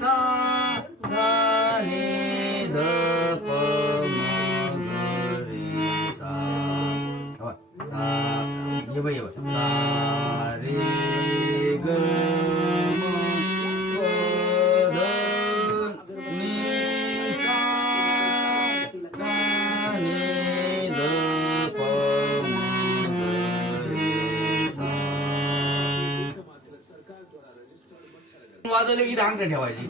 やばい。やばい。वाजवले की अंगठे ठेवायची.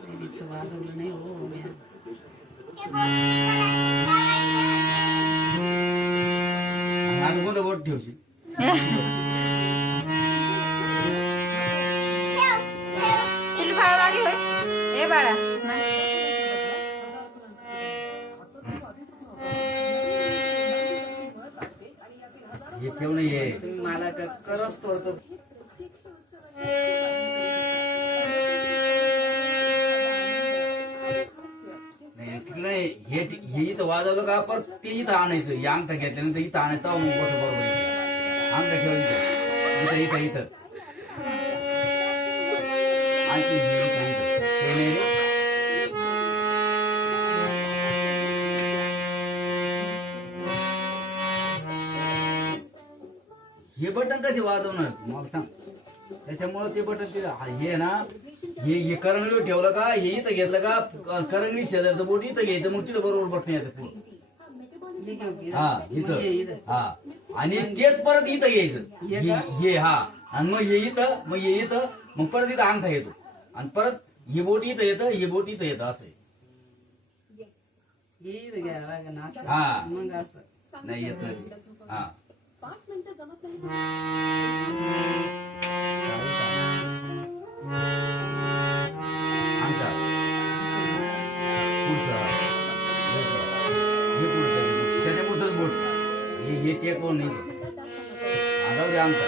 तेरीचं वाजवलं नाही हो आता कोणतं बोट ठेवशी पिल्लू बाळा. हे ठेवणं हे? मला क- करच तोडतो. नाही हे हे इथं वाजवलं का पर ते इथं आणायचं. हे अंगठा घेतल्यानंतर इथं आणायचं. मग मोठं बरोबर अंगठा ठेवायचं. इथं इथं इथं. आणखी हे इथं इथं. हे नाही रे. हे बटन कसे वाजवणार? मला सांग. त्याच्यामुळे ते बटन ते हे ना हे हे करंगळीवर ठेवलं का हे इथं घेतलं का करंगळी शेजारचं बोट इथं घ्यायचं मग तिथं बरोबर बटन येतं ओके. हा इथं. हा आणि तेच परत इथं घ्यायचं हे हे आणि मग हे इथं मग हे इथं मग परत इथं अंगठा येतो आणि परत ही बोट इथं येतं ही बोट इथं येतं. हे असं. हा. मग असं नाही येत नाही हा हे हे कोण नाही आता दे अंगठा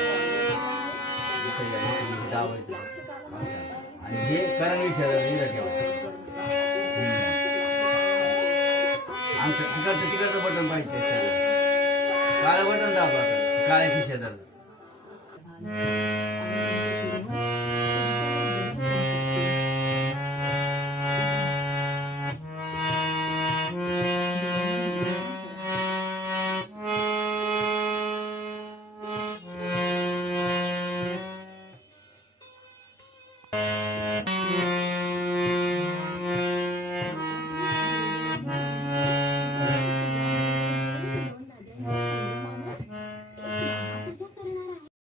आणि हे करंगळी शेजारी ठेवायचं हम्म. तिकडचं तिकडचं बटन पाहिजे काळं बटन दाबा. काळ्याची शेजारचं